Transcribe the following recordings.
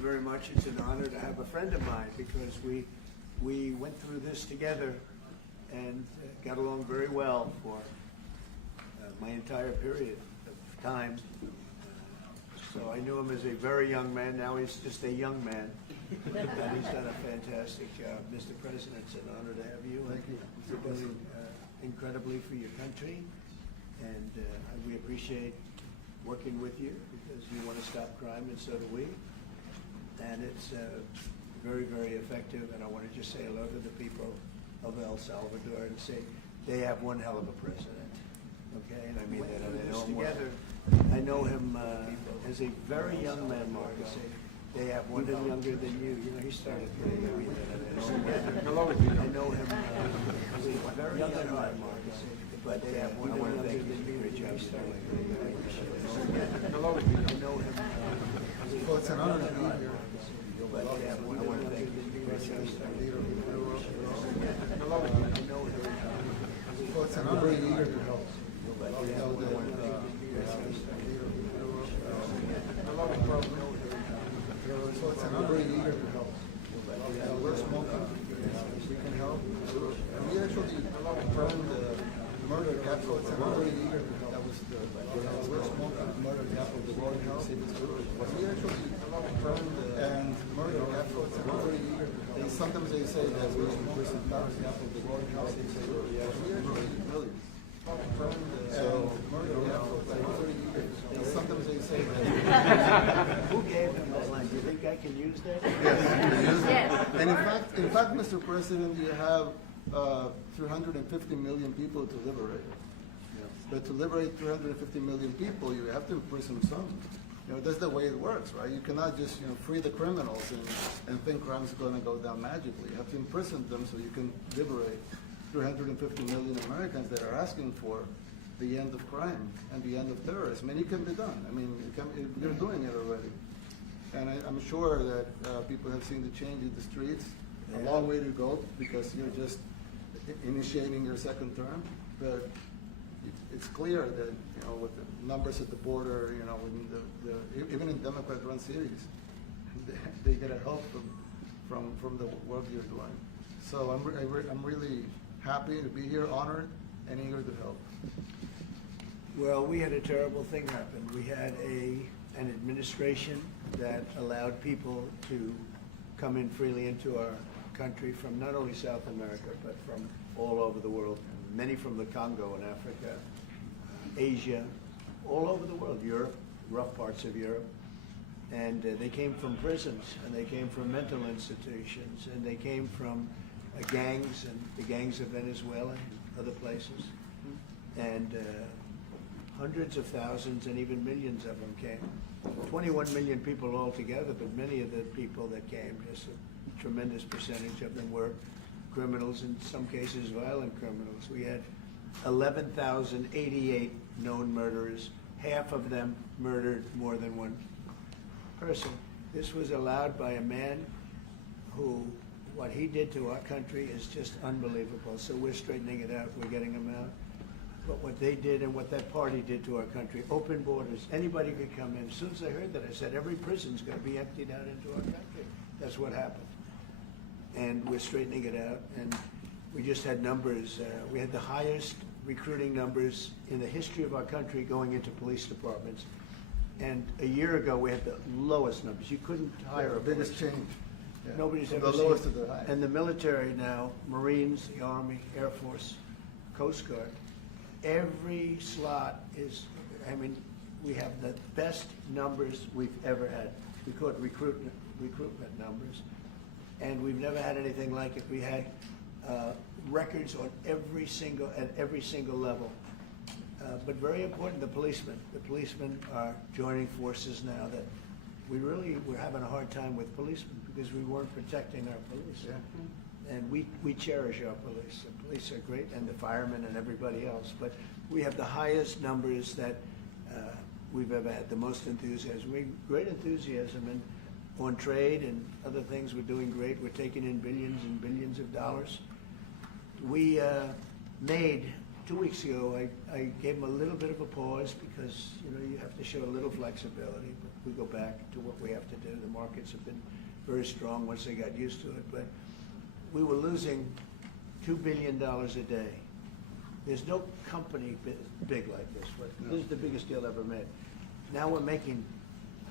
you very much. It's an honor to have a friend of mine because we went through this together and got along very well for my entire period of time. So I knew him as a very young man. Now he's just a young man. And he's done a fantastic job. Mr. President, it's an honor to have you. Thank you. You're doing incredibly for your country. And we appreciate working with you because you want to stop crime, and so do we. And it's very, very effective. And I want to just say hello to the people of El Salvador and say they have one hell of a president. Okay, and I mean that. I know him together. I know him as a very young man, Marcus. They have one younger than you. You know, he started playing everything. I know him as a very young man, Marcus. But they have one younger than you. Great job. I know him. Well, it's an honor to be here. But they have one younger than you. Great job. I know him. Well, it's an honor to be eager to help. So it's an honor to be eager to help. We're smoking. We can help. And we actually confirmed the murder capital. It's an honor to be eager to help. That was we're smoking murder capital. The White House. We actually confirmed and murder capital. It's an honor to be eager to help. Sometimes they say that we're smoking murder capital. The White House. We actually really. So, sometimes they say that. Who gave him that line? Do you think I can use that? Yes. And in fact, Mr. President, you have 350 million people to liberate. But to liberate 350 million people, you have to imprison some. You know, that's the way it works, right? You cannot just free the criminals and think crime's going to go down magically. You have to imprison them so you can liberate 350 million Americans that are asking for the end of crime and the end of terrorism. And it can be done. I mean, you're doing it already. And I'm sure that people have seen the change in the streets. A long way to go because you're just initiating your second term. But it's clear that, with the numbers at the border, even in Democrat-run cities, they get a help from the work you're doing. So I'm really happy to be here, honored, and eager to help. Well, we had a terrible thing happen. We had an administration that allowed people to come in freely into our country from not only South America, but from all over the world, many from the Congo in Africa, Asia, all over the world, Europe, rough parts of Europe. And they came from prisons, and they came from mental institutions, and they came from gangs, and the gangs of Venezuela and other places. And hundreds of thousands and even millions of them came. 21 million people altogether, but many of the people that came, just a tremendous percentage of them were criminals, in some cases violent criminals. We had 11,088 known murderers. Half of them murdered more than one person. This was allowed by a man who, what he did to our country is just unbelievable. So we're straightening it out. We're getting him out. But what they did and what that party did to our country, open borders, anybody could come in. As soon as I heard that, I said, every prison's going to be emptied out into our country. That's what happened. And we're straightening it out. And we just had numbers. We had the highest recruiting numbers in the history of our country going into police departments. And a year ago, we had the lowest numbers. You couldn't hire a biggest change. Yeah. Nobody's From ever the seen lowest to the highest. And the military now, Marines, the Army, Air Force, Coast Guard, every slot is, I mean, we have the best numbers we've ever had. We call it recruitment numbers. And we've never had anything like it. We had records on at every single level. But very important, the policemen. The policemen are joining forces now that we're having a hard time with policemen because we weren't protecting our police. Yeah. And we cherish our police. The police are great, and the firemen and everybody else. But we have the highest numbers that we've ever had, the most enthusiasm. Great enthusiasm and on trade and other things. We're doing great. We're taking in billions and billions of dollars. We made 2 weeks ago, I gave them a little bit of a pause because, you know, you have to show a little flexibility, but we go back to what we have to do. The markets have been very strong once they got used to it, but we were losing $2 billion a day. There's no company big like this. This is the biggest deal ever made. Now we're making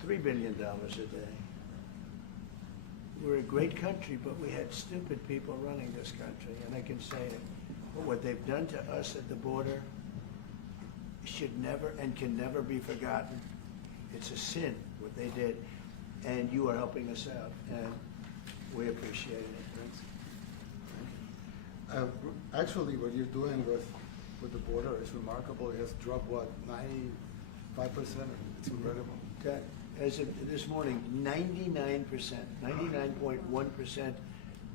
$3 billion a day. We're a great country, but we had stupid people running this country, and I can say it. But what they've done to us at the border should never and can never be forgotten. It's a sin, what they did, and you are helping us out, and we appreciate it. Actually, what you're doing with the border is remarkable. It has dropped, what, 95%? It's incredible. As of this morning, 99%, 99.1%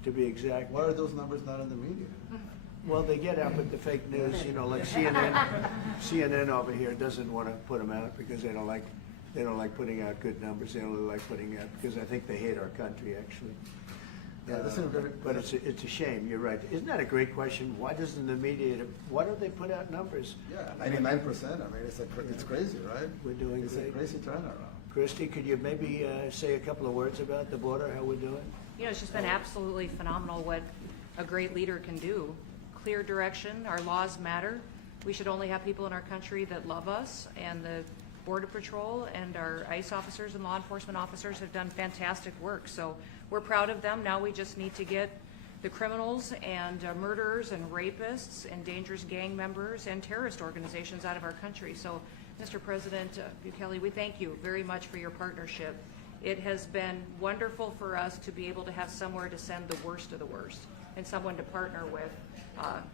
to be exact. Why are those numbers not in the media? Well, they get out with the fake news, you know, like CNN over here doesn't want to put them out because they don't like putting out good numbers. They only like putting out, because I think they hate our country, actually. Yeah, But it's a shame, you're right. Isn't that a great question? Why doesn't the media, why don't they put out numbers? Yeah, 99%. I mean, it's crazy, right? We're doing It's great. a crazy turnaround. Christy, could you maybe say a couple of words about the border, how we're doing? You know, it's just been absolutely phenomenal what a great leader can do. Clear direction, our laws matter. We should only have people in our country that love us, and the Border Patrol and our ICE officers and law enforcement officers have done fantastic work. So we're proud of them. Now we just need to get the criminals and murderers and rapists and dangerous gang members and terrorist organizations out of our country. So, Mr. President Bukele, we thank you very much for your partnership. It has been wonderful for us to be able to have somewhere to send the worst of the worst and someone to partner with.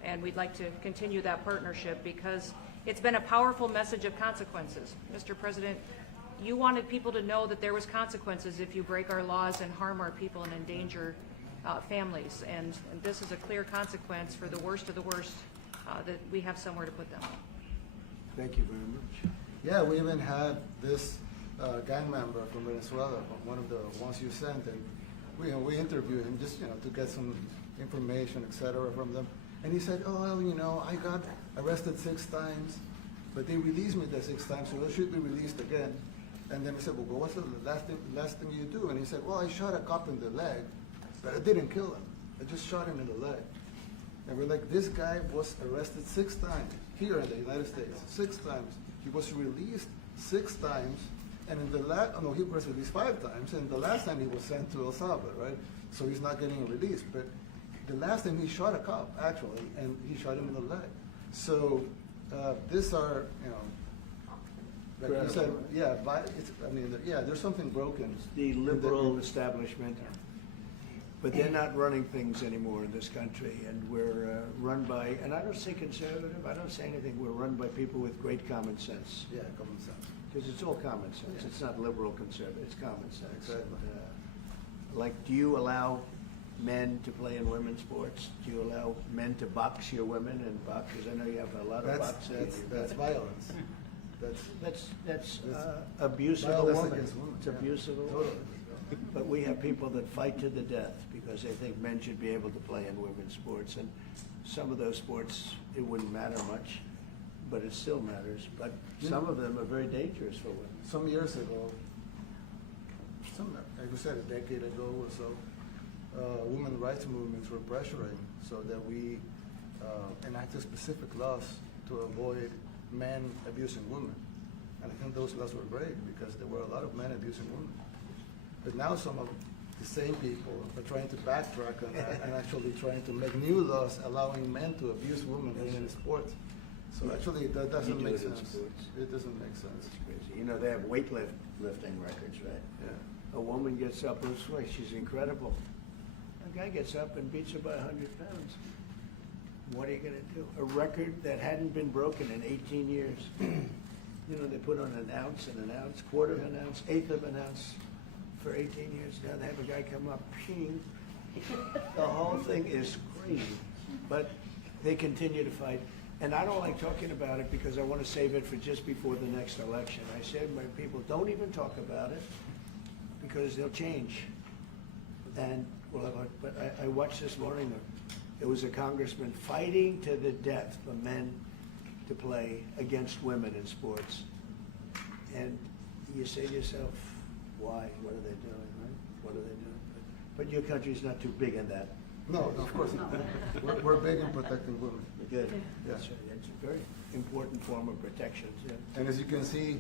And we'd like to continue that partnership because it's been a powerful message of consequences. Mr. President, you wanted people to know that there was consequences if you break our laws and harm our people and endanger families. And this is a clear consequence for the worst of the worst, that we have somewhere to put them. Thank you very much. Yeah, we even had this gang member from Venezuela, one of the ones you sent, and we interviewed him just, you know, to get some information, etc., from them. And he said, oh, well, you know, I got arrested 6 times, but they released me the 6 times, so I should be released again. And then we said, well, what's the last thing you do? And he said, well, I shot a cop in the leg, but I didn't kill him. I just shot him in the leg. And we're like, this guy was arrested 6 times here in the United States, 6 times. He was released 6 times, and in the he was released 5 times, and the last time he was sent to El Salvador, right? So he's not getting released. But the last time he shot a cop, actually, and he shot him in the leg. So these are, you know, like you said, yeah, there's something broken. It's the liberal establishment, but they're not running things anymore in this country, and we're run by, and I don't say conservative, I don't say anything, we're run by people with great common sense. Yeah, common sense. Because it's all common sense. It's not liberal conservative, it's common sense. Exactly. And, like, do you allow men to play in women's sports? Do you allow men to box your women and box? Because I know you have a lot of boxing. That's violence. That's abuse of a violence woman. against women. It's abuse of a woman. Totally. But we have people that fight to the death because they think men should be able to play in women's sports. And some of those sports, it wouldn't matter much, but it still matters. But some of them are very dangerous for women. Some years ago, like you said, a decade ago or so, women rights movements were pressuring so that we enacted specific laws to avoid men abusing women. And I think those laws were great because there were a lot of men abusing women. But now some of the same people are trying to backtrack on that and actually trying to make new laws allowing men to abuse women in sports. So actually, that doesn't make sense. It doesn't make sense. It's crazy. You know, they have weightlifting records, right? Yeah. A woman gets up this way, she's incredible. A guy gets up and beats her by 100 pounds. What are you going to do? A record that hadn't been broken in 18 years. You know, they put on an ounce, quarter of an ounce, eighth of an ounce for 18 years. Now they have a guy come up, ping. The whole thing is crazy. But they continue to fight. And I don't like talking about it because I want to save it for just before the next election. I said to my people, don't even talk about it because they'll change. And but I watched this morning, there was a congressman fighting to the death for men to play against women in sports. And you say to yourself, why? What are they doing, right? What are they doing? But your country's not too big in that. No, of course not. We're big in protecting women. Good. Yeah. That's right. It's a very important form of protection, yeah. And as you can see,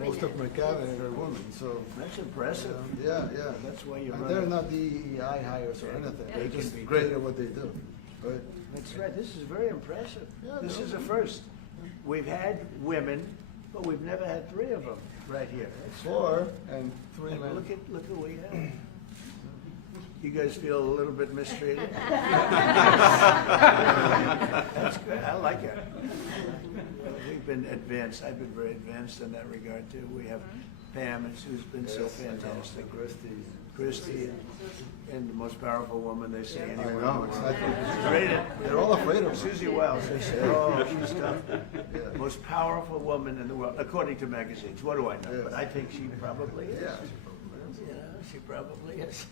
most of my cabinet are women, so. That's impressive. Yeah, yeah. That's why you're And running. they're not DEI hires or anything. They They're can just be great good. at what they do. Right? That's right. This is very impressive. Yeah, This they're is a all- first. We've had women, but we've never had three of them right here. That's- 4 and 3 And men. look who we have. You guys feel a little bit mistreated? That's good. I like it. We've been advanced. I've been very advanced in that regard too. We have Pam, who's been so Yes, I know. fantastic. Christie. Christy, and the most powerful woman they see I anywhere. know, exactly. She's rated. They're all afraid of her. Susie Wells, they say, oh, she's tough. Yeah. Most powerful woman in the world, according to magazines. What do I know? Yes. But I think she probably is. Yeah. You know, she probably is.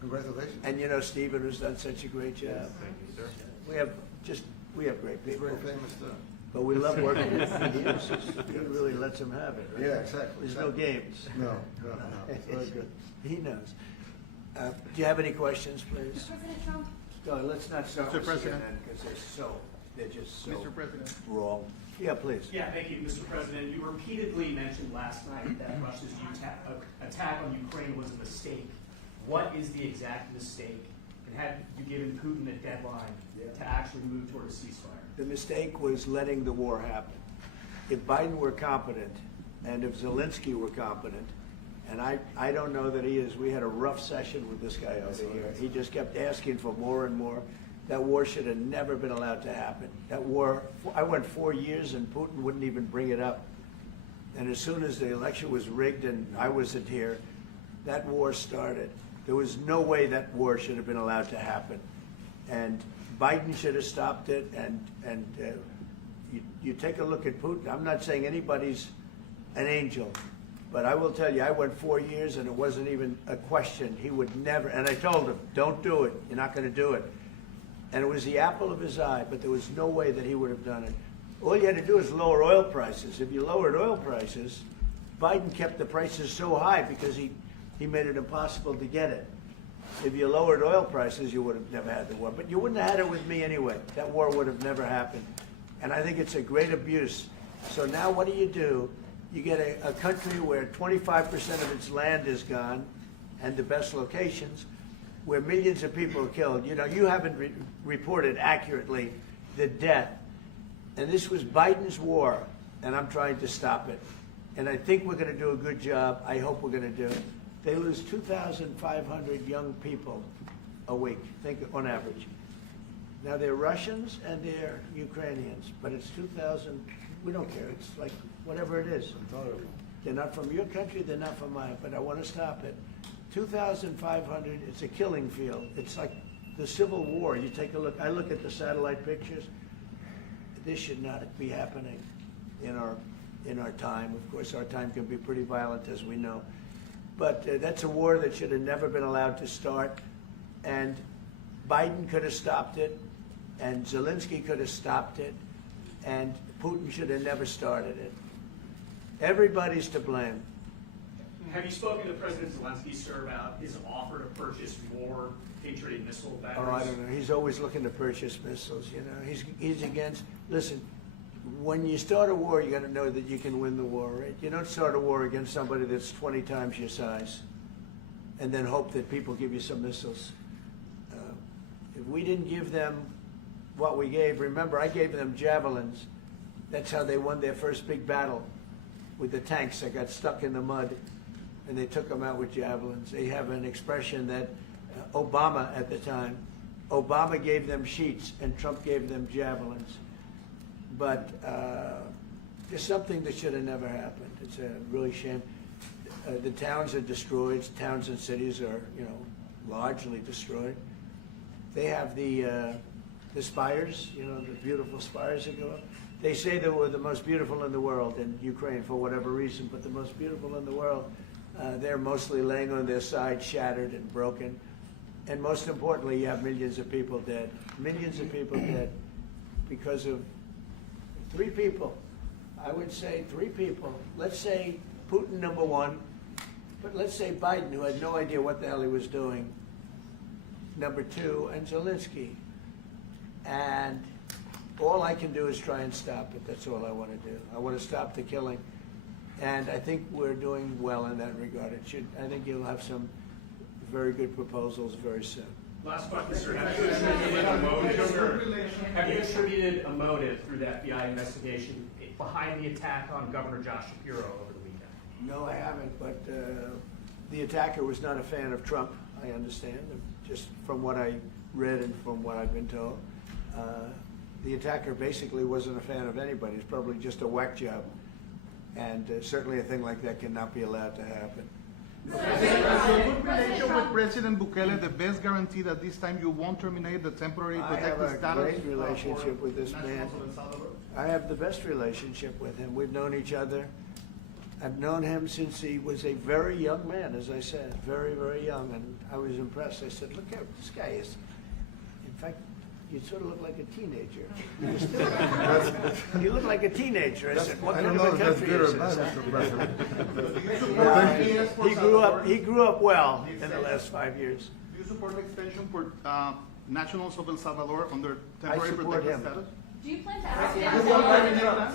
Congratulations. And you know, Stephen has done such a great job. Thank you, sir. We have great He's people. very famous too. But we love working with him. He really lets them have it, right? Yeah, exactly. There's no games. No. It's very good. He knows. Do you have any questions, please? President Trump, No, let's not start Mr. with President. CNN because they're just so Mr. President. wrong. Yeah, please. Yeah, thank you, Mr. President. You repeatedly mentioned last night that Russia's attack on Ukraine was a mistake. What is the exact mistake? And have you given Putin a deadline to actually move toward a ceasefire? The mistake was letting the war happen. If Biden were competent, and if Zelensky were competent, and I don't know that he is, we had a rough session with this guy over here. He just kept asking for more and more. That war should have never been allowed to happen. That war, I went 4 years and Putin wouldn't even bring it up. And as soon as the election was rigged and I wasn't here, that war started. There was no way that war should have been allowed to happen. And Biden should have stopped it. And you take a look at Putin. I'm not saying anybody's an angel, but I will tell you, I went 4 years and it wasn't even a question. He would never, and I told him, don't do it. You're not going to do it. And it was the apple of his eye, but there was no way that he would have done it. All you had to do is lower oil prices. If you lowered oil prices, Biden kept the prices so high because he made it impossible to get it. If you lowered oil prices, you would have never had the war. But you wouldn't have had it with me anyway. That war would have never happened. And I think it's a great abuse. So now what do? You get a country where 25% of its land is gone, and the best locations, where millions of people are killed. You know, you haven't reported accurately the death. And this was Biden's war, and I'm trying to stop it. And I think we're going to do a good job. I hope we're going to do it. They lose 2,500 young people a week, think on average. Now they're Russians and they're Ukrainians, but it's 2,000. We don't care. It's like whatever it is. Intolerable. They're not from your country. They're not from mine. But I want to stop it. 2,500. It's a killing field. It's like the Civil War. You take a look. I look at the satellite pictures. This should not be happening in our time. Of course, our time can be pretty violent, as we know. But that's a war that should have never been allowed to start. And Biden could have stopped it, and Zelensky could have stopped it, and Putin should have never started it. Everybody's to blame. Have you spoken to President Zelensky, sir, about his offer to purchase more Patriot missile batteries? Oh, I don't know. He's always looking to purchase missiles, you know. He's against, listen, when you start a war, you got to know that you can win the war, right? You don't start a war against somebody that's 20 times your size and then hope that people give you some missiles. If we didn't give them what we gave, remember, I gave them javelins. That's how they won their first big battle with the tanks that got stuck in the mud, and they took them out with javelins. They have an expression that Obama at the time, Obama gave them sheets and Trump gave them javelins. But there's something that should have never happened. It's a really shame. The towns are destroyed. Towns and cities are, you know, largely destroyed. They have the spires, you know, the beautiful spires that go up. They say they were the most beautiful in the world in Ukraine for whatever reason, but the most beautiful in the world, they're mostly laying on their side, shattered and broken. And most importantly, you have millions of people dead. Millions of people dead because of Three people. I would say three people. Let's say Putin number one, but let's say Biden, who had no idea what the hell he was doing, number two, and Zelensky. And all I can do is try and stop it. That's all I want to do. I want to stop the killing. And I think we're doing well in that regard. I think you'll have some very good proposals very soon. Last question, sir. Have you attributed a motive through the FBI investigation behind the attack on Governor Josh Shapiro over the weekend? No, I haven't, but the attacker was not a fan of Trump, I understand, just from what I read and from what I've been told. The attacker basically wasn't a fan of anybody. It's probably just a whack job. And certainly a thing like that cannot be allowed to happen. So good relation with President Bukele, the best guarantee that this time you won't terminate the temporary I have protected a status? great relationship with this man. nationals of El Salvador? I have the best relationship with him. We've known each other. I've known him since he was a very young man, as I said, very, very young, and I was impressed. I said, look at this guy is, in fact, you sort of look like a teenager. You look like a teenager. I said, what I kind don't of know a if that's country good is or bad, this? Mr. President. He grew up well in the last 5 years. Do you support the extension for nationals of El Salvador under I temporary support protected him. status? Do you plan to ask him? Do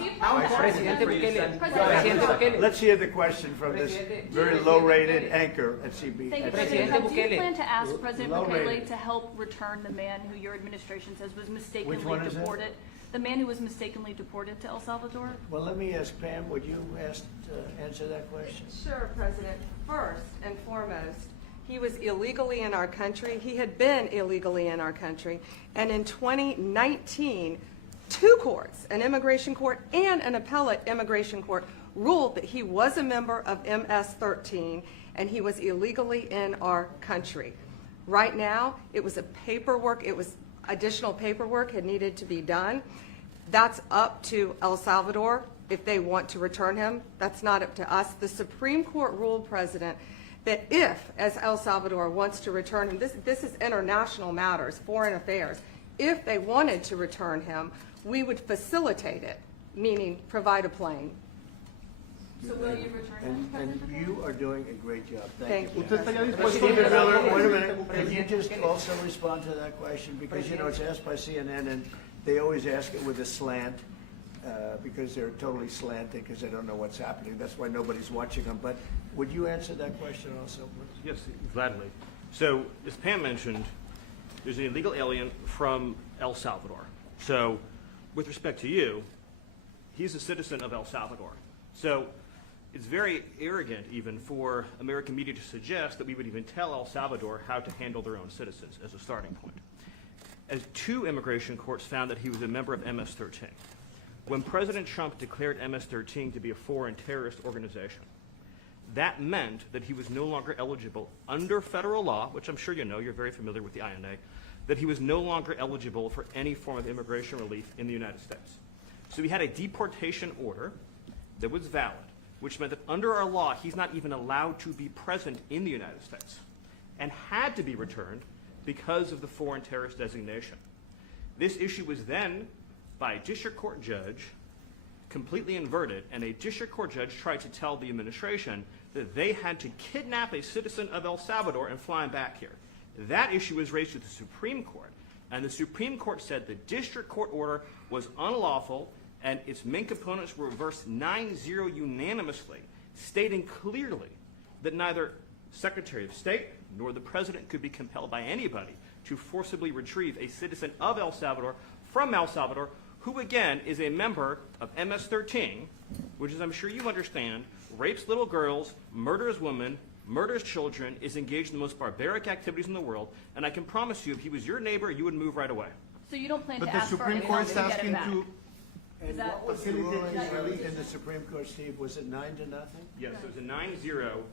you plan to ask Presidente Bukele. Presidente Bukele. Let's hear the question from this very low-rated anchor at CB. Thank you, at President. Presidente Do you Bukele. plan to ask President Low Bukele rated. to help return the man who your administration says was mistakenly Which one is that? deported? The man who was mistakenly deported to El Salvador? Well, let me ask Pam, would you answer that question? Sure, President. First and foremost, he was illegally in our country. He had been illegally in our country. And in 2019, two courts, an immigration court and an appellate immigration court, ruled that he was a member of MS-13 and he was illegally in our country. Right now, it was additional paperwork had needed to be done. That's up to El Salvador if they want to return him. That's not up to us. The Supreme Court ruled, President, that if, as El Salvador wants to return him, this is international matters, foreign affairs, if they wanted to return him, we would facilitate it, meaning provide a plane. So will you return him, And President? you are doing a great job. Thank you. ¿Usted estaría dispuesto Stephen Miller, wait a minute. Presidente Can you just Bukele. also respond to that question? Because, you know, it's asked by CNN, and they always ask it with a slant, because they're totally slanted, because they don't know what's happening. That's why nobody's watching them. But would you answer that question also, please? Yes, gladly. So, as Pam mentioned, there's an illegal alien from El Salvador. So, with respect to you, he's a citizen of El Salvador. So, it's very arrogant even for American media to suggest that we would even tell El Salvador how to handle their own citizens as a starting point. As two immigration courts found that he was a member of MS-13. When President Trump declared MS-13 to be a foreign terrorist organization, that meant that he was no longer eligible under federal law, which I'm sure you know, you're very familiar with the INA, that he was no longer eligible for any form of immigration relief in the United States. So he had a deportation order that was valid, which meant that under our law, he's not even allowed to be present in the United States and had to be returned because of the foreign terrorist designation. This issue was then, by a district court judge, completely inverted, and a district court judge tried to tell the administration that they had to kidnap a citizen of El Salvador and fly him back here. That issue was raised to the Supreme Court, and the Supreme Court said the district court order was unlawful, and its main components were reversed 9-0 unanimously, stating clearly that neither Secretary of State nor the President could be compelled by anybody to forcibly retrieve a citizen of El Salvador from El Salvador, who again is a member of MS-13, which, as I'm sure you understand, rapes little girls, murders women, murders children, is engaged in the most barbaric activities in the world, and I can promise you, if he was your neighbor, you would move right away. So you don't plan But to the ask for Supreme anything Court is to get asking him back? to, And that- what was the Facilitate ruling his release. in the Supreme Court, Steve? Was it 9-0? Yes, it was a 9-0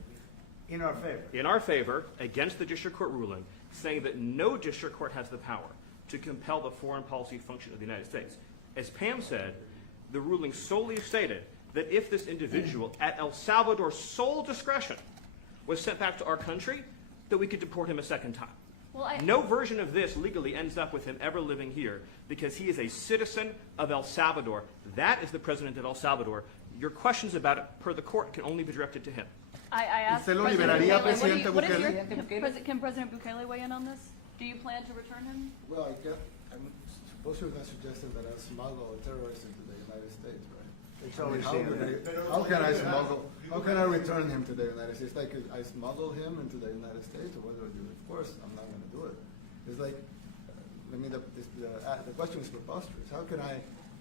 In our favor. in our favor against the district court ruling, saying that no district court has the power to compel the foreign policy function of the United States. As Pam said, the ruling solely stated that if this individual, at El Salvador's sole discretion, was sent back to our country, that we could deport him a second time. Well, No version of this legally ends up with him ever living here because he is a citizen of El Salvador. That is the president of El Salvador. Your questions about it, per the court, can only be directed to him. I asked ¿Usted lo President liberaría, Bukele, Presidente what is Bukele? can President Bukele weigh in on this? Do you plan to return him? Well, I'm supposed to have suggested that I smuggle a terrorist into the United States, right? It's I mean, always how can I smuggle, how can I return him to the United States? Like, I smuggle him into the United States, or what do I do? Of course, I'm not gonna do it. It's like, the question is preposterous. How can I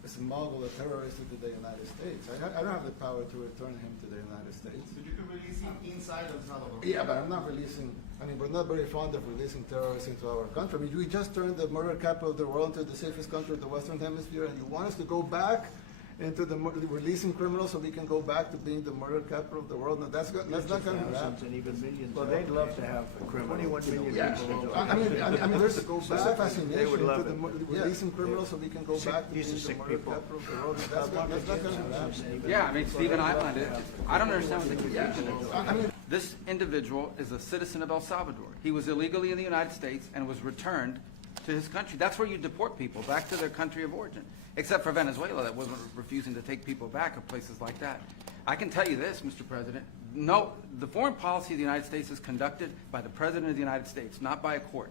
smuggle a terrorist into the United States? I don't have the power to return him to the United States. But you can release him inside El Salvador. Yeah, but I'm not releasing, we're not very fond of releasing terrorists into our country. I mean, we just turned the murder capital of the world into the safest country of the Western Hemisphere, and you want us to go back into releasing criminals so we can go back to being the murder capital of the world? No, that's not going to Thousands happen. and even millions. Well, they'd love to have 21 million Yeah, people. I mean, there's a fascination They would love into it. releasing criminals so we can go back to These being are the sick murder people. capital of the world. That's not going to happen. Yeah, I mean, Stephen Island, I don't understand what the confusion is. I mean, This individual is a citizen of El Salvador. He was illegally in the United States and was returned to his country. That's where you deport people, back to their country of origin. Except for Venezuela, that wasn't refusing to take people back, or places like that. I can tell you this, Mr. President, no, the foreign policy of the United States is conducted by the President of the United States, not by a court.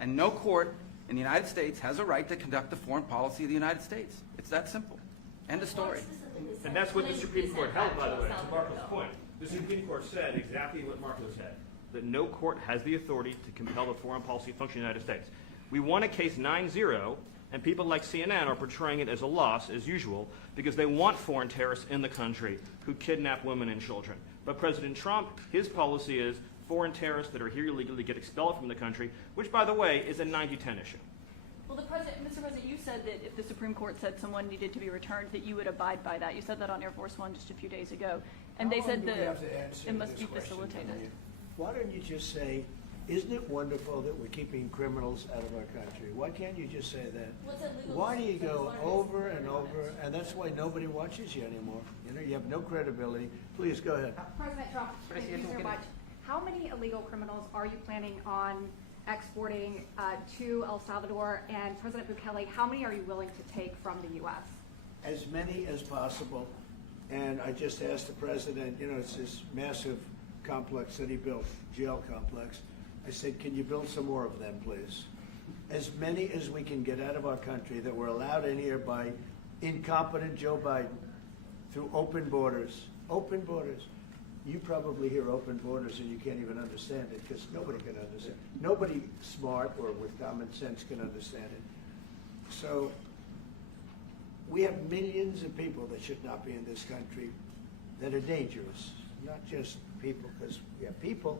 And no court in the United States has a right to conduct the foreign policy of the United States. It's that simple. End of story. And that's what the Supreme Court held, by the way, to Marco's point. The Supreme Court said exactly what Marco said, that no court has the authority to compel the foreign policy function of the United States. We won a case 9-0, and people like CNN are portraying it as a loss, as usual, because they want foreign terrorists in the country who kidnap women and children. But President Trump, his policy is foreign terrorists that are here illegally get expelled from the country, which, by the way, is a 90-10 issue. Well, Mr. President, you said that if the Supreme Court said someone needed to be returned, that you would abide by that. You said that on Air Force One just a few days ago. And they said that it must be facilitated. Why don't you just say, isn't it wonderful that we're keeping criminals out of our country? Why can't you just say that? Why do you go over and over, and that's why nobody watches you anymore? You know, you have no credibility. Please, go ahead. President Trump, thank you so much. How many illegal criminals are you planning on exporting to El Salvador? And President Bukele, how many are you willing to take from the U.S.? As many as possible. And I just asked the president, you know, it's this massive complex that he built, jail complex. I said, can you build some more of them, please? As many as we can get out of our country that were allowed in here by incompetent Joe Biden through open borders. Open borders. You probably hear open borders and you can't even understand it because nobody can understand. Nobody smart or with common sense can understand it. So we have millions of people that should not be in this country that are dangerous. Not just people, because we have people,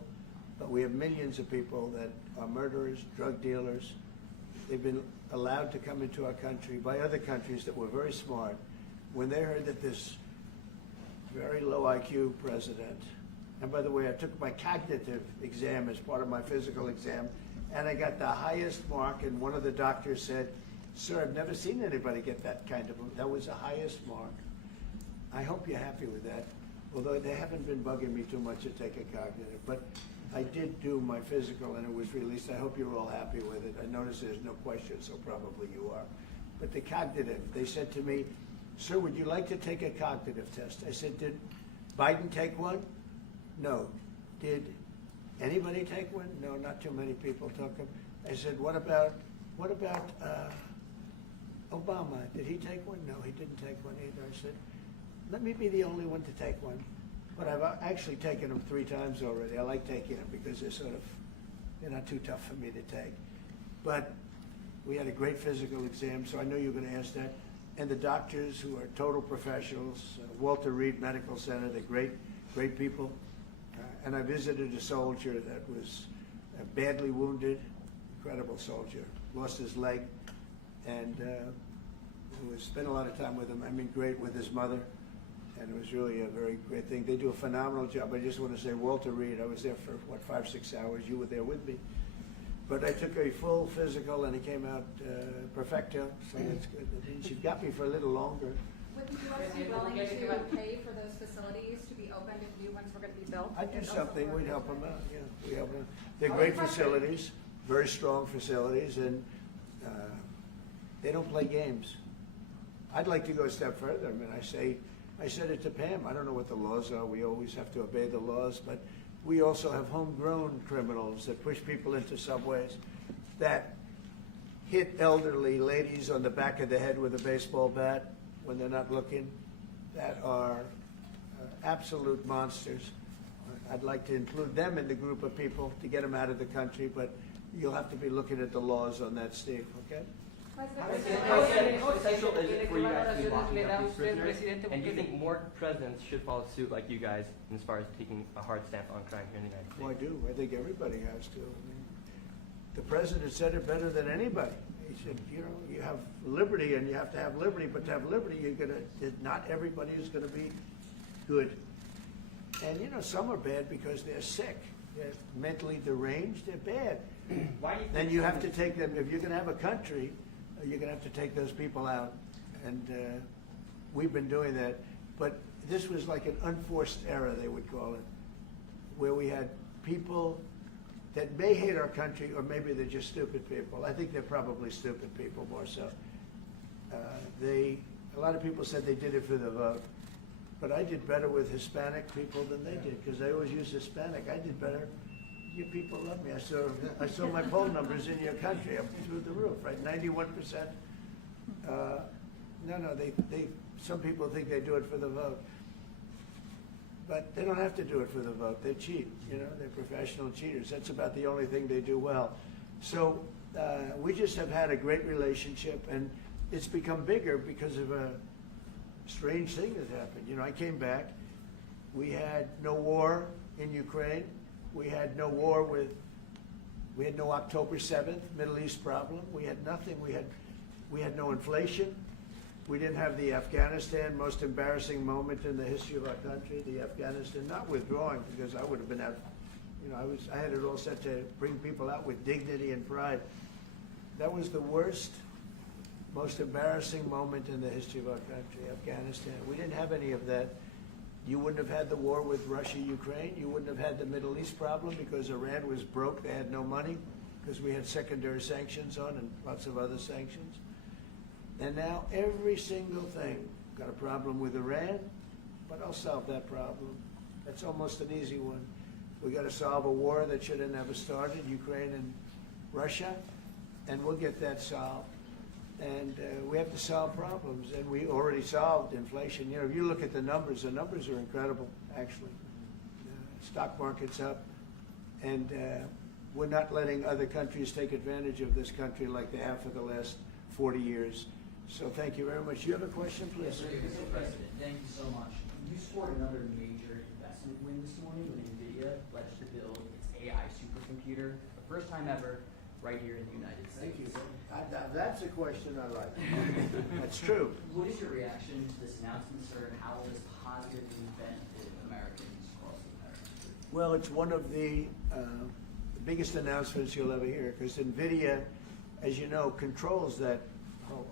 but we have millions of people that are murderers, drug dealers. They've been allowed to come into our country by other countries that were very smart. When they heard that this very low IQ president, and by the way, I took my cognitive exam as part of my physical exam, and I got the highest mark, and one of the doctors said, sir, I've never seen anybody get that kind of, that was the highest mark. I hope you're happy with that, although they haven't been bugging me too much to take a cognitive, but I did do my physical and it was released. I hope you're all happy with it. I noticed there's no question, so probably you are. But the cognitive, they said to me, sir, would you like to take a cognitive test? I said, did Biden take one? No. Did anybody take one? No, not too many people took them. I said, what about Obama? Did he take one? No, he didn't take one either. I said, let me be the only one to take one. But I've actually taken them 3 times already. I like taking them because they're not too tough for me to take. But we had a great physical exam, so I know you're going to ask that. And the doctors who are total professionals, Walter Reed Medical Center, they're great people. And I visited a soldier that was badly wounded, incredible soldier, lost his leg, and spent a lot of time with him. I mean, great with his mother. And it was really a very great thing. They do a phenomenal job. I just want to say, Walter Reed, I was there for, 5-6 hours. You were there with me. But I took a full physical, and it came out perfecto, so that's good. That means you've got me for a little longer. Would the U.S. be willing to pay for those facilities to be opened if new ones were going to be built? I'd do something. We'd help them out, yeah. We help them. They're great facilities. very strong facilities, and they don't play games. I'd like to go a step further. I mean, I said it to Pam, I don't know what the laws are. We always have to obey the laws, but we also have homegrown criminals that push people into subways, that hit elderly ladies on the back of the head with a baseball bat when they're not looking, that are absolute monsters. I'd like to include them in the group of people to get them out of the country, but you'll have to be looking at the laws on that, Steve, okay? How essential is it for you guys to be locking up these prisoners? And do you think more presidents should follow suit like you guys as far as taking a hard stance on crime here in the United States? Well, I do. I think everybody has to. I mean, the president said it better than anybody. He said, you know, you have liberty and you have to have liberty, but to have liberty, not everybody is gonna be good. And you know, some are bad because they're sick. They're mentally deranged, they're bad. Why do you think Then you have to take them, if you're gonna have a country, you're gonna have to take those people out. And we've been doing that. But this was like an unforced error, they would call it, where we had people that may hate our country, or maybe they're just stupid people. I think they're probably stupid people more so. A lot of people said they did it for the vote. But I did better with Hispanic people than they did, because they always use Hispanic. I did better. You people love me. I saw my poll numbers in your country up through the roof, right? 91%. No, some people think they do it for the vote. But they don't have to do it for the vote. They cheat, you know, they're professional cheaters. That's about the only thing they do well. So we just have had a great relationship, and it's become bigger because of a strange thing that happened. You know, I came back, we had no war in Ukraine, we had no October 7th, Middle East problem, we had nothing, we had no inflation, we didn't have the Afghanistan, most embarrassing moment in the history of our country, the Afghanistan, not withdrawing, because I would have been out, you know, I had it all set to bring people out with dignity and pride. That was the worst, most embarrassing moment in the history of our country, Afghanistan. We didn't have any of that. You wouldn't have had the war with Russia, Ukraine. You wouldn't have had the Middle East problem because Iran was broke. They had no money because we had secondary sanctions on and lots of other sanctions. And now every single thing, got a problem with Iran, but I'll solve that problem. That's almost an easy one. We got to solve a war that should have never started, Ukraine and Russia, and we'll get that solved. And we have to solve problems, and we already solved inflation. You know, if you look at the numbers are incredible, actually. Stock market's up, and we're not letting other countries take advantage of this country like they have for the last 40 years. So thank you very much. You have a question, please? Yes, Mr. President, thank you so much. You scored another major investment win this morning when NVIDIA pledged to build its AI supercomputer, the first time ever, right here in the United States. Thank you. That's a question I like. That's true. What is your reaction to this announcement, sir, and how will this positively benefit Americans across America? Well, it's one of the biggest announcements you'll ever hear, because NVIDIA, as you know, controls that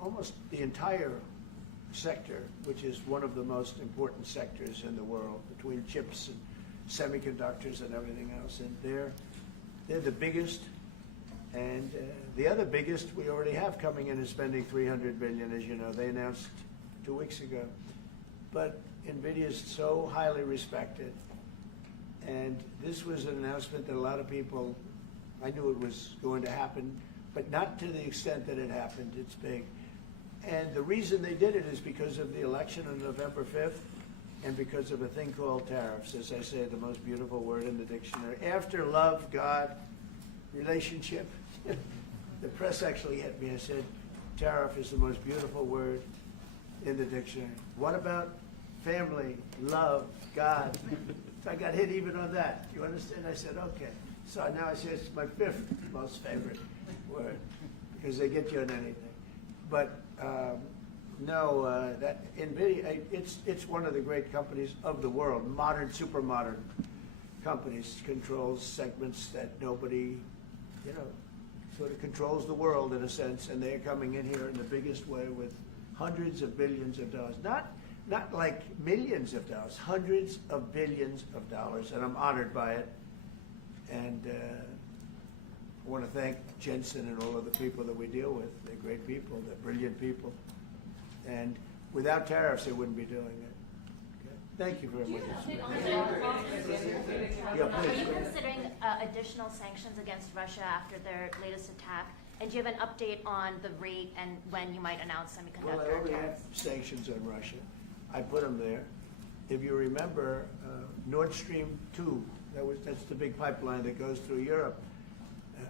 almost the entire sector, which is one of the most important sectors in the world, between chips and semiconductors and everything else. And they're the biggest. And the other biggest we already have coming in is spending $300 billion, as you know. They announced 2 weeks ago. But NVIDIA is so highly respected. And this was an announcement that a lot of people, I knew it was going to happen, but not to the extent that it happened. It's big. And the reason they did it is because of the election on November 5th and because of a thing called tariffs, as I say, the most beautiful word in the dictionary. After love, God, relationship. The press actually hit me and said, tariff is the most beautiful word in the dictionary. What about family, love, God? So I got hit even on that. You understand? I said, okay. So now I say it's my 5th most favorite word because they get you on anything. But no, that NVIDIA, it's one of the great companies of the world, modern, super modern companies, controls segments that nobody, you know, sort of controls the world in a sense, and they're coming in here in the biggest way with hundreds of billions of dollars. Not like millions of dollars, hundreds of billions of dollars, and I'm honored by it. And I want to thank Jensen and all of the people that we deal with. They're great people, they're brilliant people. And without tariffs, they wouldn't be doing it. Okay? Thank you very much. Yeah, Are please. you considering additional sanctions against Russia after their latest attack? And do you have an update on the rate and when you might announce Well, I semiconductor already have tariffs? sanctions on Russia. I put them there. If you remember, Nord Stream 2, that's the big pipeline that goes through Europe.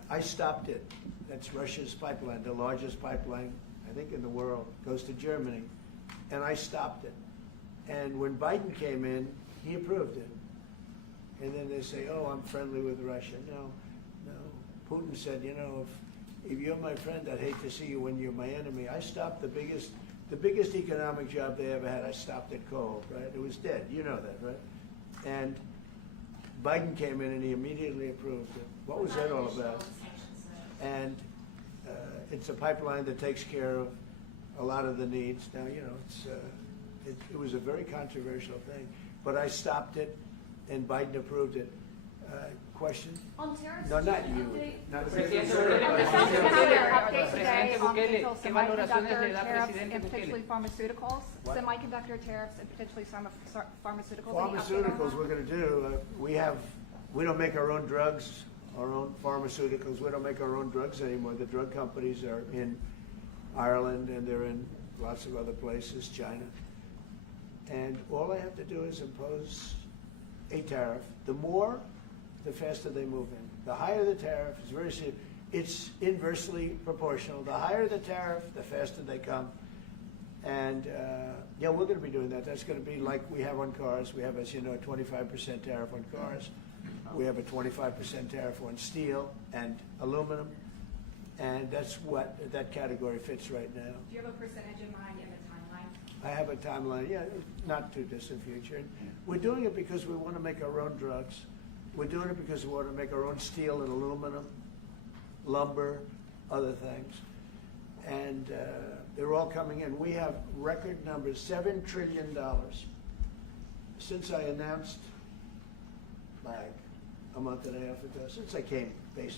I stopped it. That's Russia's pipeline, the largest pipeline, I think, in the world, goes to Germany. And I stopped it. And when Biden came in, he approved it. And then they say, oh, I'm friendly with Russia. No. Putin said, you know, if you're my friend, I'd hate to see you when you're my enemy. I stopped the biggest economic job they ever had. I stopped it cold, right? It was dead. You know that, right? And Biden came in and he immediately approved it. What was that all about? And it's a pipeline that takes care of a lot of the needs. Now, you know, it was a very controversial thing, but I stopped it, and Biden approved it. Question? On tariffs? No, not you. Not Presidente And the South Bukele. Carolina update today Presidente on Bukele, potential ¿qué valoraciones le semiconductor da tariffs Presidente and potentially Bukele? pharmaceuticals. What? Semiconductor tariffs and potentially pharmaceuticals. Any update on Pharmaceuticals, that? we're going to do. We don't make our own drugs, our own pharmaceuticals. We don't make our own drugs anymore. The drug companies are in Ireland and they're in lots of other places, China. And all I have to do is impose a tariff. The more, the faster they move in. The higher the tariff, it's very serious. It's inversely proportional. The higher the tariff, the faster they come. And yeah, we're going to be doing that. That's going to be like we have on cars. We have, as you know, a 25% tariff on cars. We have a 25% tariff on steel and aluminum. And that's what that category fits right now. Do you have a percentage in mind and a timeline? I have a timeline, yeah, not too distant future. And we're doing it because we want to make our own drugs. We're doing it because we want to make our own steel and aluminum, lumber, other things. And they're all coming in. We have record numbers, $7 trillion. Since I announced, like a month and a half ago, since I came in,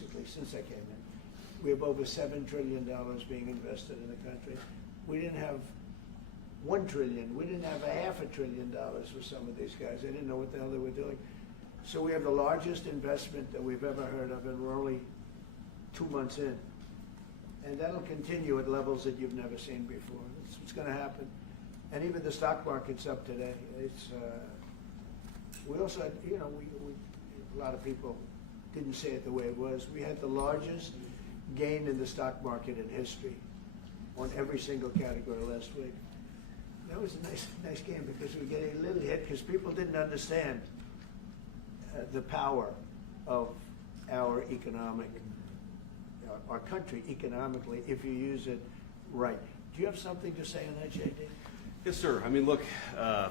we have over $7 trillion being invested in the country. We didn't have $1 trillion. We didn't have $500 billion for some of these guys. They didn't know what the hell they were doing. So we have the largest investment that we've ever heard of, and we're only 2 months in. And that'll continue at levels that you've never seen before. It's what's going to happen. And even the stock market's up today. It's we also had, you know, we a lot of people didn't say it the way it was. We had the largest gain in the stock market in history on every single category last week. That was a nice game because we get a little hit because people didn't understand the power of our economic, our country economically if you use it right. Do you have something to say on that, JD? Yes, sir. I mean, look,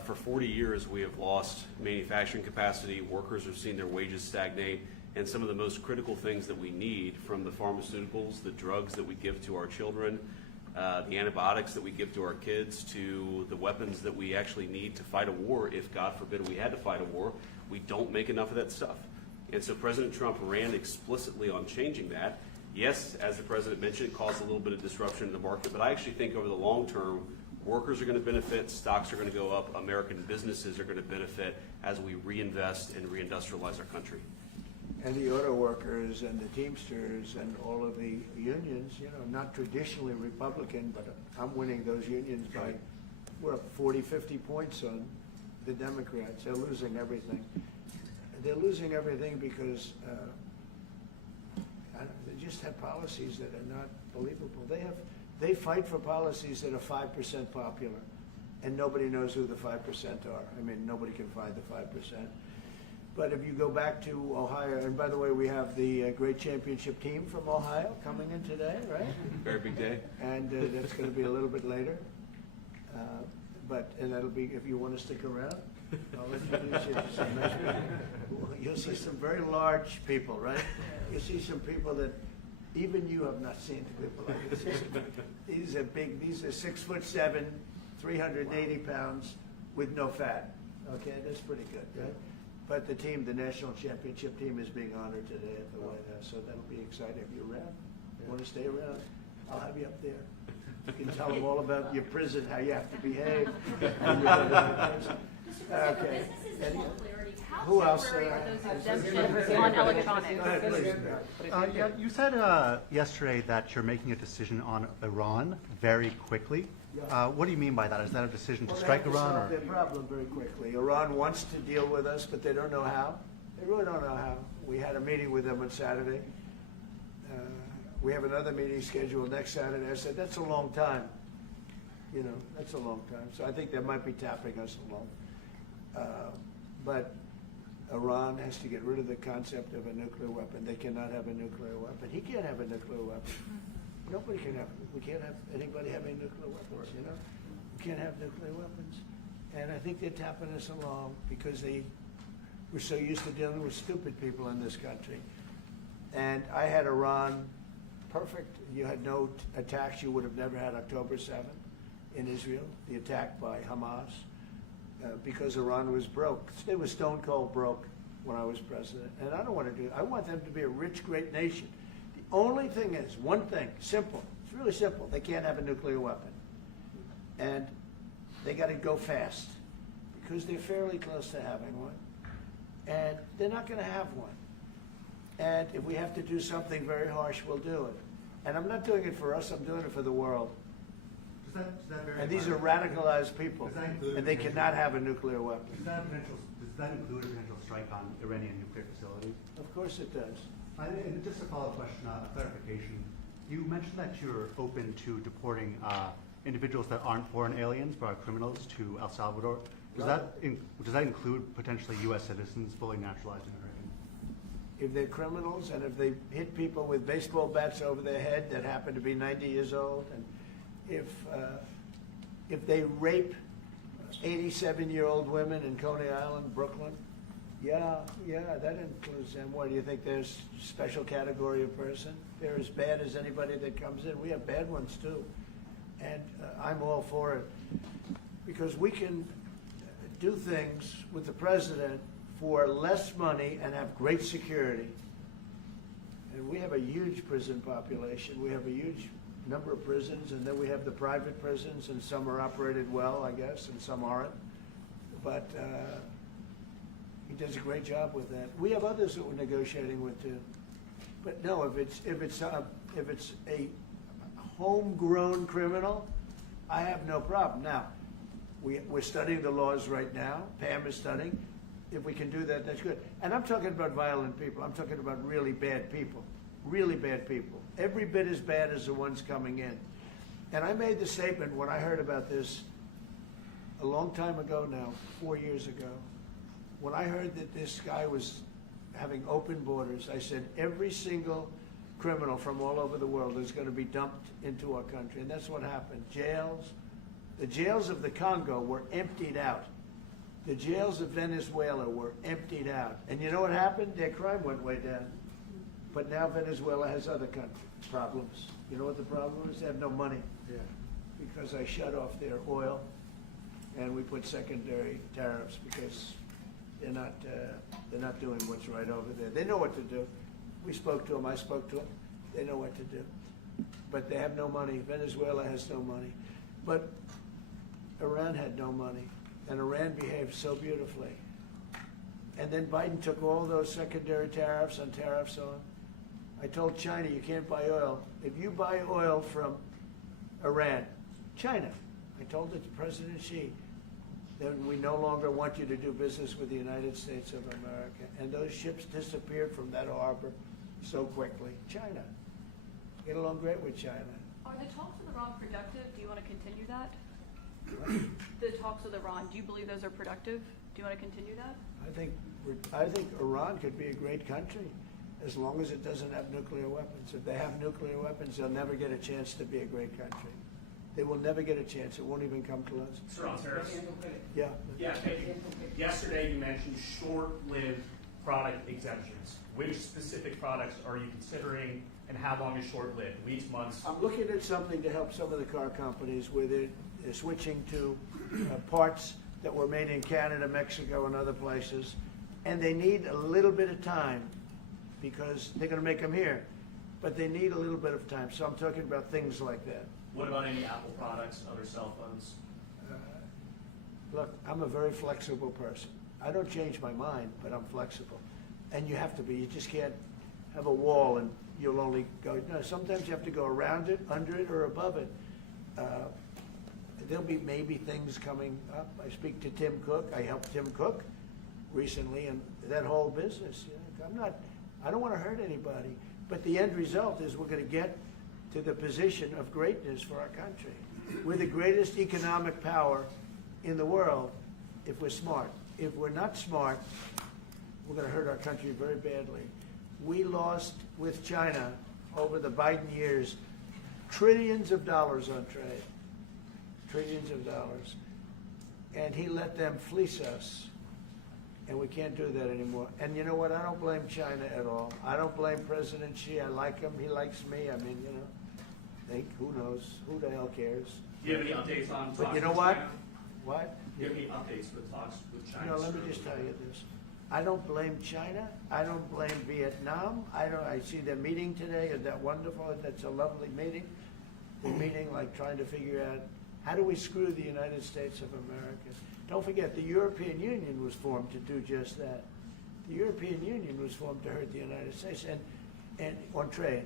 for 40 years we have lost manufacturing capacity. Workers have seen their wages stagnate. And some of the most critical things that we need, from the pharmaceuticals, the drugs that we give to our children, the antibiotics that we give to our kids, to the weapons that we actually need to fight a war, if God forbid we had to fight a war, we don't make enough of that stuff. And so President Trump ran explicitly on changing that. Yes, as the president mentioned, it caused a little bit of disruption in the market, but I actually think over the long term, workers are going to benefit, stocks are going to go up, American businesses are going to benefit as we reinvest and reindustrialize our country. And the auto workers and the Teamsters and all of the unions, you know, not traditionally Republican, but I'm winning those unions by, we're up 40, 50 points on the Democrats. They're losing everything. They're losing everything because they just have policies that are not believable. They fight for policies that are 5% popular, and nobody knows who the 5% are. I mean, nobody can find the 5%. But if you go back to Ohio, and by the way, we have the great championship team from Ohio coming in today, right? Very big day. And that's going to be a little bit later. And that'll be, if you want to stick around, I'll introduce you to some nice people. You'll see some very large people, right? You'll see some people that even you have not seen people like this. These are big, these are 6'7", 380 pounds with no fat. Okay, that's pretty good, right? But the team, the national championship team, is being honored today at the White House, so that'll be exciting. If you're around, want to stay around, I'll have you up there. You can tell them all about your prison, how you have to behave. Okay. Who else? Exemptions on electronics. Yeah, you said yesterday that you're making a decision on Iran very quickly. What do you mean by that? Is that a decision to strike They have to Iran? solve their problem very quickly. Iran wants to deal with us, but they don't know how. They really don't know how. We had a meeting with them on Saturday. We have another meeting scheduled next Saturday. I said, that's a long time. You know, that's a long time. So I think they might be tapping us along. But Iran has to get rid of the concept of a nuclear weapon. They cannot have a nuclear weapon. He can't have a nuclear weapon. Nobody can have. We can't have anybody having nuclear weapons. You know, we can't have nuclear weapons. And I think they're tapping us along because we're so used to dealing with stupid people in this country. And I had Iran perfect. You had no attacks. You would have never had October 7th in Israel, the attack by Hamas, because Iran was broke. They were stone cold broke when I was president. And I don't want to do it. I want them to be a rich, great nation. The only thing is, one thing, simple. It's really simple. They can't have a nuclear weapon. And they got to go fast because they're fairly close to having one. And they're not going to have one. And if we have to do something very harsh, we'll do it. And I'm not doing it for us, I'm doing it for the world. And these are radicalized people, and they cannot have a nuclear weapon. Does that include a potential strike on Iranian nuclear facilities? Of course it does. And just a follow-up question, a clarification. You mentioned that you're open to deporting individuals that aren't foreign aliens but are criminals to El Salvador. Does that include potentially U.S. citizens fully naturalized American? If they're criminals and if they hit people with baseball bats over their head that happen to be 90 years old, and if they rape 87-year-old women in Coney Island, Brooklyn, yeah, that includes them. What, do you think there's a special category of person? They're as bad as anybody that comes in. We have bad ones too. And I'm all for it because we can do things with the president for less money and have great security. And we have a huge prison population. We have a huge number of prisons, and then we have the private prisons, and some are operated well, I guess, and some aren't. But he does a great job with that. We have others that we're negotiating with too. But no, if it's a homegrown criminal, I have no problem. Now, we're studying the laws right now. Pam is studying. If we can do that, that's good. And I'm talking about violent people. I'm talking about really bad people. Really bad people. Every bit as bad as the ones coming in. And I made the statement when I heard about this a long time ago now, 4 years ago. When I heard that this guy was having open borders, I said every single criminal from all over the world is going to be dumped into our country. And that's what happened. The jails of the Congo were emptied out. The jails of Venezuela were emptied out. And you know what happened? Their crime went way down. But now Venezuela has other problems. You know what the problem is? They have no money. Yeah. Because I shut off their oil, and we put secondary tariffs because they're not doing what's right over there. They know what to do. We spoke to them. I spoke to them. They know what to do. But they have no money. Venezuela has no money. But Iran had no money. And Iran behaved so beautifully. And then Biden took all those secondary tariffs on tariffs on. I told China, you can't buy oil. If you buy oil from Iran, China, I told it to President Xi, then we no longer want you to do business with the United States of America. And those ships disappeared from that harbor so quickly. China. Get along great with China. Are the talks with Iran productive? Do you want to continue that? The talks with Iran, do you believe those are productive? Do you want to continue that? I think Iran could be a great country as long as it doesn't have nuclear weapons. If they have nuclear weapons, they'll never get a chance to be a great country. They will never get a chance. It won't even come close. Sir, on tariffs? Yeah. Yeah, thank you. Yesterday you mentioned short-lived product exemptions. Which specific products are you considering, and how long is short-lived? Weeks, months? I'm looking at something to help some of the car companies where they're switching to parts that were made in Canada, Mexico, and other places, And they need a little bit of time because they're going to make them here. But they need a little bit of time. So I'm talking about things like that. What about any Apple products, other cell phones? Look, I'm a very flexible person. I don't change my mind, but I'm flexible. And you have to be. You just can't have a wall and you'll only go. No, sometimes you have to go around it, under it, or above it. There'll be maybe things coming up. I speak to Tim Cook. I helped Tim Cook recently, and that whole business. You know, I don't want to hurt anybody, but the end result is we're going to get to the position of greatness for our country. We're the greatest economic power in the world if we're smart. If we're not smart, we're going to hurt our country very badly. We lost with China over the Biden years trillions of dollars on trade, trillions of dollars, and he let them fleece us, and we can't do that anymore. And you know what? I don't blame China at all. I don't blame President Xi. I like him. He likes me. I mean, you know, who knows? Who the hell cares? Do you have any updates on talks But you know with what? China? What? Do you have any updates with talks with China? No, let me just tell you this. I don't blame China. I don't blame Vietnam. I see their meeting today. Is that wonderful? That's a lovely meeting. They're meeting, like trying to figure out how do we screw the United States of America. Don't forget, the European Union was formed to do just that. The European Union was formed to hurt the United States and on trade.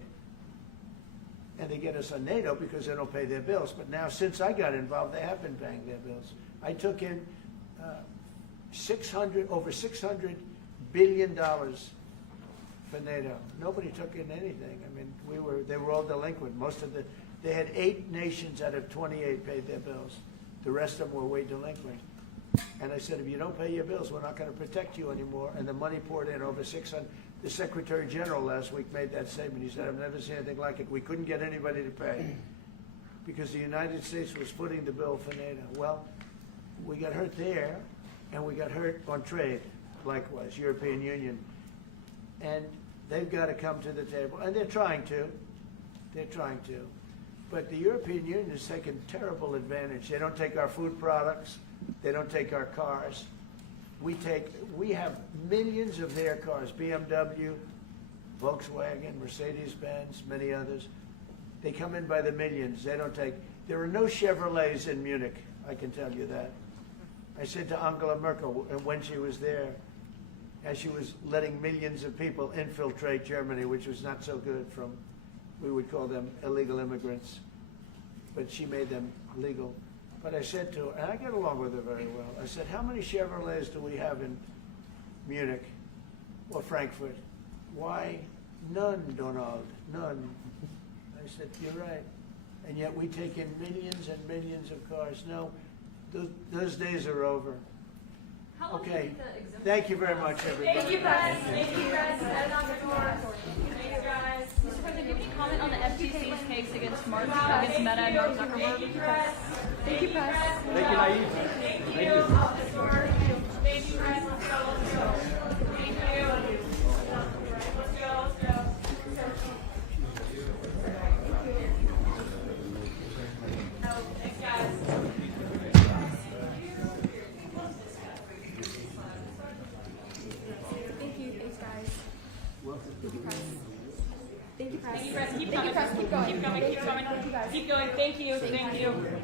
And they get us on NATO because they don't pay their bills. But now, since I got involved, they have been paying their bills. I took in over $600 billion for NATO. Nobody took in anything. I mean, they were all delinquent. They had 8 nations out of 28 paid their bills. The rest of them were way delinquent. And I said, if you don't pay your bills, we're not going to protect you anymore. And the money poured in over 600. The Secretary General last week made that statement. He said, I've never seen anything like it. We couldn't get anybody to pay because the United States was footing the bill for NATO. Well, we got hurt there, and we got hurt on trade, likewise, European Union. And they've got to come to the table, and they're trying to. They're trying to. But the European Union has taken terrible advantage. They don't take our food products. They don't take our cars. We have millions of their cars, BMW, Volkswagen, Mercedes-Benz, many others. They come in by the millions. They don't take, there are no Chevrolets in Munich, I can tell you that. I said to Angela Merkel when she was there, as she was letting millions of people infiltrate Germany, which was not so good from, we would call them illegal immigrants, but she made them legal. But I said to her, and I get along with her very well, I said, how many Chevrolets do we have in Munich or Frankfurt? Why, none, Donald, none. I said, you're right. And yet we take in millions and millions of cars. No, those days are over. Okay, thank you very much, everybody. Thank you, guys. Thank you, guys. Thanks, guys. Mr. President, do you have any comment on the FTC's case against Meta and Mark Zuckerberg? Thank you, press. Thank you, Nayib. Thank you. Thank you, guys. Let's go. Thank you. Let's go. Thanks, guys. Thank you. Thanks, guys. Thank you, press. Thank you, press. Thank you, press. Keep Thank you, coming. press. Keep going. Keep coming. Keep coming. Thank you, guys. Keep going. Thank you. Thank you.